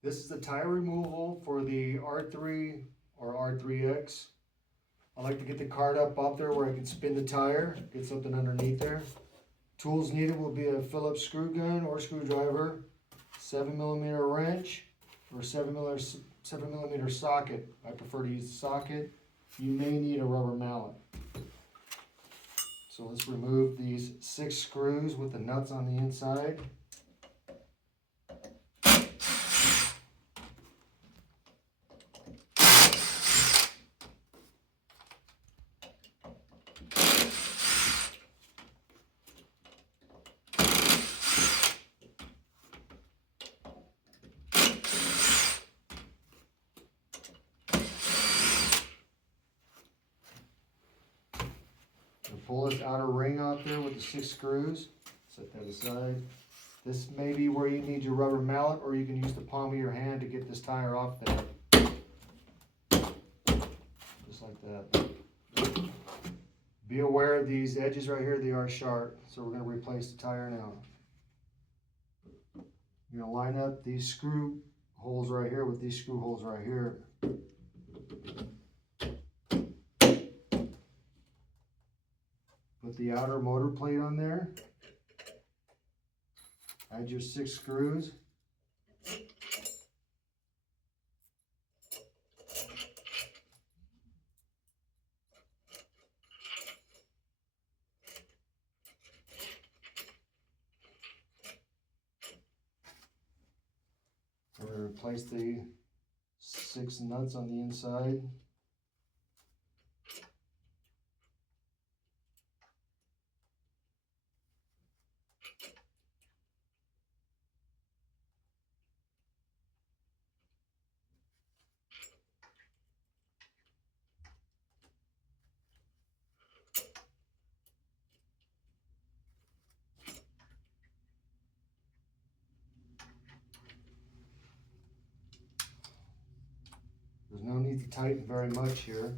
This is the tire removal for the R3 or R3X. I like to get the cart up there where I can spin the tire, get something underneath there. Tools needed will be a Phillips screw gun or screwdriver, 7mm wrench, or 7mm socket. I prefer to use the socket. You may need a rubber mallet. So let's remove these 6 screws with the nuts on the inside. Pull this outer ring out there with the 6 screws. Set that aside. This may be where you need your rubber mallet, or you can use the palm of your hand to get this tire off there. Just like that. Be aware of these edges right here, they are sharp, so we're going to replace the tire now. You're going to line up these screw holes right here with these screw holes right here. Put the outer motor plate on there. Add your 6 screws. We're going to replace the 6 nuts on the inside. There's no need to tighten very much here.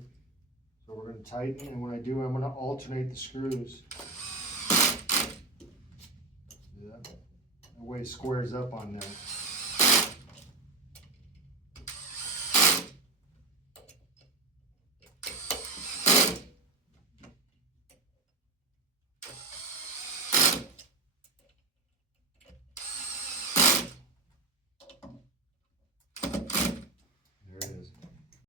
So we're going to tighten, and when I do, I'm going to alternate the screws. Yeah. That way it squares up on there.